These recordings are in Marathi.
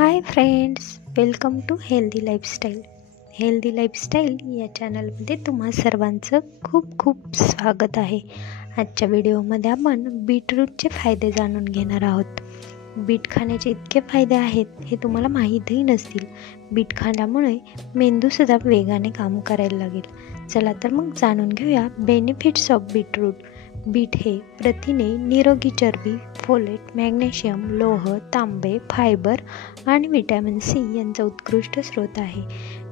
High friends, welcome to healthy lifestyle. Healthy lifestyle या चॅनलमध्ये तुम्हा सर्वांचं खूप खूप स्वागत आहे. आजच्या व्हिडिओमध्ये आपण बीटरूटचे फायदे जाणून घेणार आहोत. बीट खाण्याचे इतके फायदे आहेत हे तुम्हाला माहीतही नसतील. बीट खाण्यामुळे मेंदूसुद्धा वेगाने काम करायला लागेल. चला तर मग जाणून घेऊया बेनिफिट्स ऑफ बीटरूट. बीट हे प्रथिने, निरोगी चरबी, फोलेट, मॅग्नेशियम, लोह, तांबे, फायबर आणि व्हिटॅमिन सी यांचा उत्कृष्ट स्रोत आहे.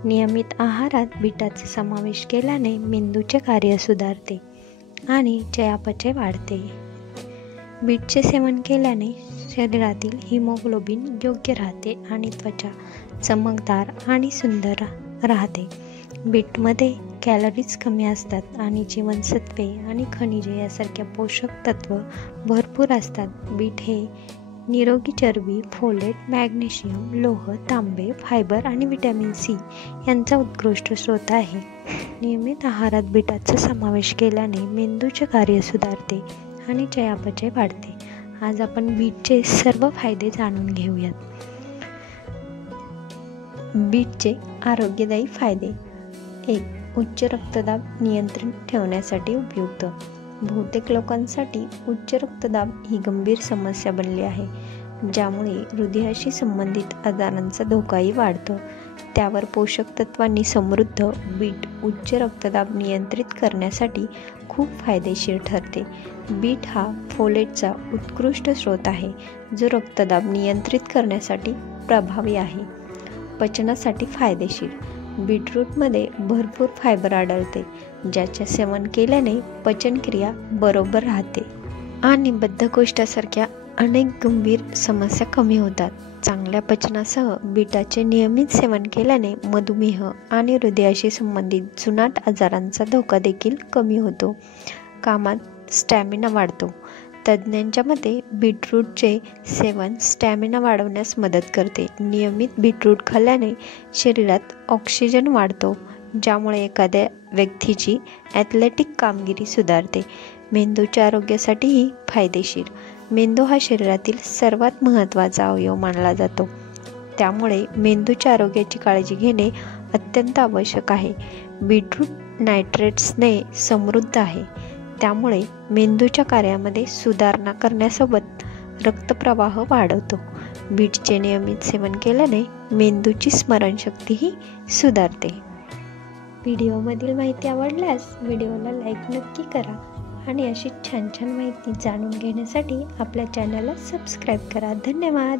नियमित आहारात बीटाचा समावेश केल्याने मेंदूचे कार्य सुधारते आणि चयापचय वाढते. बीटचे सेवन केल्याने शरीरातील हिमोग्लोबिन योग्य राहते आणि त्वचा चमकदार आणि सुंदर राहते. बीटमध्ये कॅलरीज कमी असतात आणि जीवनसत्वे आणि खनिजे यासारख्या पोषक तत्व भरपूर असतात. बीट हे निरोगी चरबी, फोलेट, मॅग्नेशियम, लोह, तांबे, फायबर आणि व्हिटॅमिन सी यांचा उत्कृष्ट स्रोत आहे. नियमित आहारात बीटाचा समावेश केल्याने मेंदूचे कार्य सुधारते आणि चयापचय वाढते. आज आपण बीटचे सर्व फायदे जाणून घेऊयात. बीटचे आरोग्यदायी फायदे. 1. उच्च रक्तदाब नियंत्रित ठेवण्यासाठी उपयुक्त. बहुतेक लोकांसाठी उच्च रक्तदाब ही गंभीर समस्या बनली आहे, ज्यामुळे हृदयाशी संबंधित आजारांचा धोकाही वाढतो. त्यावर पोषक तत्वांनी समृद्ध बीट उच्च रक्तदाब नियंत्रित करण्यासाठी खूप फायदेशीर ठरते. बीट हा फोलेटचा उत्कृष्ट स्रोत आहे, जो रक्तदाब नियंत्रित करण्यासाठी प्रभावी आहे. पचनासाठी फायदेशीर. बीटरूटमध्ये भरपूर फायबर आढळते, ज्याचे सेवन केल्याने पचनक्रिया बरोबर राहते आणि बद्धकोष्ठासारख्या अनेक गंभीर समस्या कमी होतात. चांगल्या पचनासह बीटाचे नियमित सेवन केल्याने मधुमेह आणि हृदयाशी संबंधित जुनाट आजारांचा धोका देखील कमी होतो. कामात स्टॅमिना वाढतो. तज्ज्ञांच्या मते बीटरूटचे सेवन स्टॅमिना वाढवण्यास मदत करते. नियमित बीटरूट खाल्ल्याने शरीरात ऑक्सिजन वाढतो, ज्यामुळे एखाद्या व्यक्तीची ॲथलेटिक कामगिरी सुधारते. मेंदूच्या आरोग्यासाठीही फायदेशीर. मेंदू हा शरीरातील सर्वात महत्त्वाचा अवयव मानला जातो, त्यामुळे मेंदूच्या आरोग्याची काळजी घेणे अत्यंत आवश्यक आहे. बीटरूट नायट्रेट्सने समृद्ध आहे, त्यामुळे मेंदूच्या कार्यामध्ये सुधारणा करण्यासोबत रक्तप्रवाह वाढवतो. बीटचे नियमित सेवन केल्याने मेंदूची स्मरणशक्तीही सुधारते. व्हिडिओमधील माहिती आवडल्यास व्हिडिओला लाईक नक्की करा आणि अशी छान छान माहिती जाणून घेण्यासाठी आपल्या चॅनलला सबस्क्राईब करा. धन्यवाद.